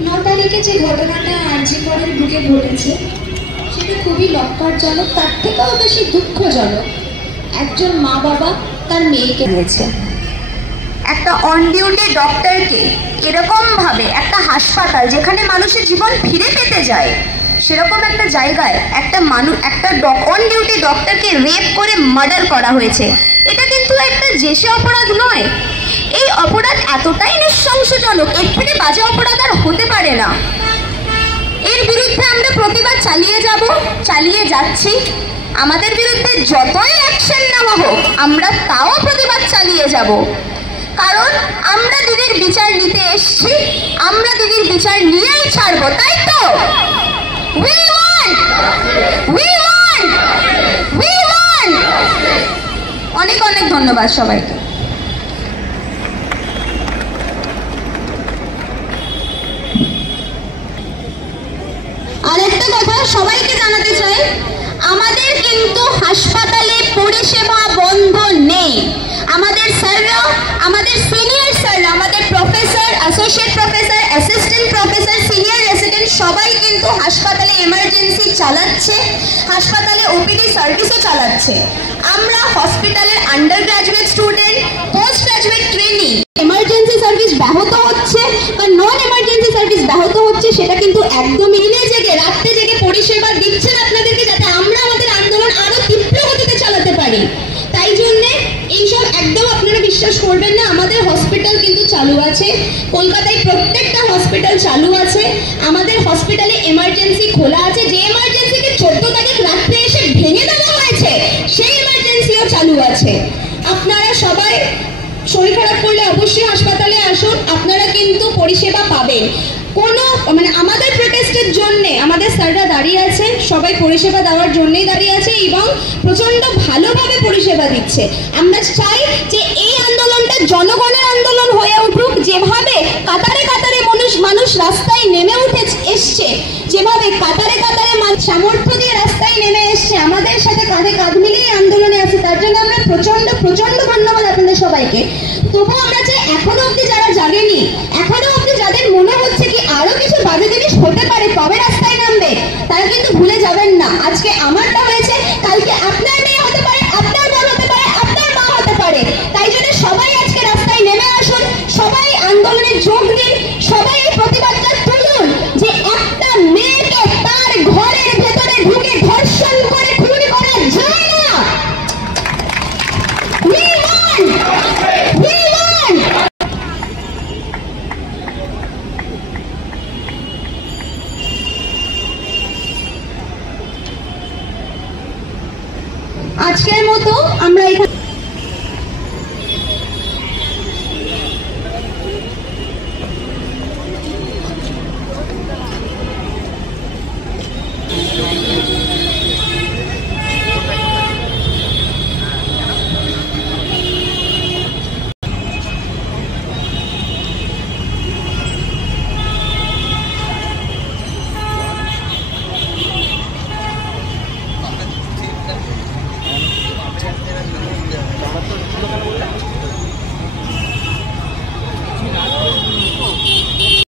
9 তারিখে যে ঘটনাটা আরজি করের বুকে ঘটেছে সেটা খুবই লজ্জাজনক, তার থেকেও বেশি দুঃখজনক। একজন মা বাবা তার মেয়েকে দিয়েছে, একটা অন ডিউটি ডক্টরকে এরকম ভাবে একটা হাসপাতাল যেখানে মানুষের জীবন ফিরে পেতে যায় সেরকম একটা জায়গায় একটা অন ডিউটি ডক্টরকে রেপ করে মার্ডার করা হয়েছে। এটা কিন্তু একটা জেসে অপরাধ নয়, এই অপরাধ এতটাই নৃশংসজনক, এর থেকে বাজে অপরাধ আর হতে পারে না। এর বিরুদ্ধে আমরা প্রতিবাদ চালিয়ে যাচ্ছি। আমাদের বিরুদ্ধে যতই অ্যাকশন নেওয়া হোক আমরা তাও প্রতিবাদ চালিয়ে যাব, কারণ আমরা দিদির বিচার নিতে এসেছি, আমরা দিদির বিচার নিয়েই ছাড়বো, তাই তো? We want! অনেক অনেক ধন্যবাদ সবাইকে। আরেকটা কথা সবাইকে জানাতে চাই, আমাদের কিন্তু হাসপাতালে পরিষেবা বন্ধ নেই। আমাদের স্যাররা, আমাদের সিনিয়র স্যাররা, আমাদের professor, associate professor, assistant professor, senior resident সবাই কিন্তু হাসপাতালে এমার্জেন্সি চালাচ্ছে, হাসপাতালে ওপিডি সার্ভিসও চালাচ্ছে। আমরা হসপিটালের under graduate student, post graduate trainee emergency service ব্যাহত হচ্ছে বা নন এমার্জেন্সি সার্ভিস ব্যাহত হচ্ছে, সেটা কিন্তু একদমই জেগে রাত্রে জেগে পরিষেবা দিচ্ছেন আপনাদেরকে, যাতে আমরা আমাদের আন্দোলন আরো তীব্র গতিতে চালাতে পারি। তাই জন্য এইসব একদম আপনারা বিশ্বাস করবেন না। আমাদের হসপিটাল কিন্তু চালু আছে, কলকাতায় প্রত্যেকটা হসপিটাল চালু আছে। আমাদের হসপিটালে এমার্জেন্সি খোলা আছে, যে এমার্জেন্সিকে 14 তারিখ রাত্রে এসে ভেঙে দেওয়া হয়েছে সেই এমার্জেন্সিও চালু আছে। আপনারা সবাই শরীর খারাপ করলে অবশ্যই হাসপাতালে আসুন, আপনারা কিন্তু পরিষেবা পাবেন। আমাদের প্রোটেস্টের জন্য আমাদের স্যাররা দাঁড়িয়ে আছে, সবাই পরিষেবা দেওয়ার জন্যই দাঁড়িয়ে আছে এবং প্রচন্ড ভালোভাবে পরিষেবা দিচ্ছে। আমরা চাই যে এই আন্দোলনটা জনগণের আন্দোলন হয়ে উঠুক, যেভাবে কাতারে কাতারে মানুষ রাস্তায় নেমে এসছে, যেভাবে কাতারে কাতারে সামর্থ্য দিয়ে রাস্তায় নেমে এসছে, আমাদের সাথে কাঁধে কাঁধ মিলিয়ে আন্দোলনে আছে। তার জন্য আমরা প্রচন্ড ধন্যবাদ আপনাদের সবাইকে। তবুও আমরা চাই এখনো অব্দি যারা জাগেনি, এখনো অব্দি যাদের মনে হচ্ছে কি আরো কিছু বাজে জিনিস হতে পারে তবে রাস্তায় নামবে, তারা কিন্তু ভুলে যাবেন না আজকে আমারটা হয়েছে, কালকে আপনার মেয়ে হতে পারে, আপনার বোন হতে পারে, আপনার মা হতে পারে। তাই জন্য সবাই আজকে রাস্তায় নেমে আসুন, সবাই আন্দোলনে যোগ দিন, সবাই এই প্রতিবাদটা তুলুন যে একটা মেয়েকে তার ঘরের ভেতরে ঢুকে ধর্ষণ করে খুন করা যায় না। আজকের মতো আমরা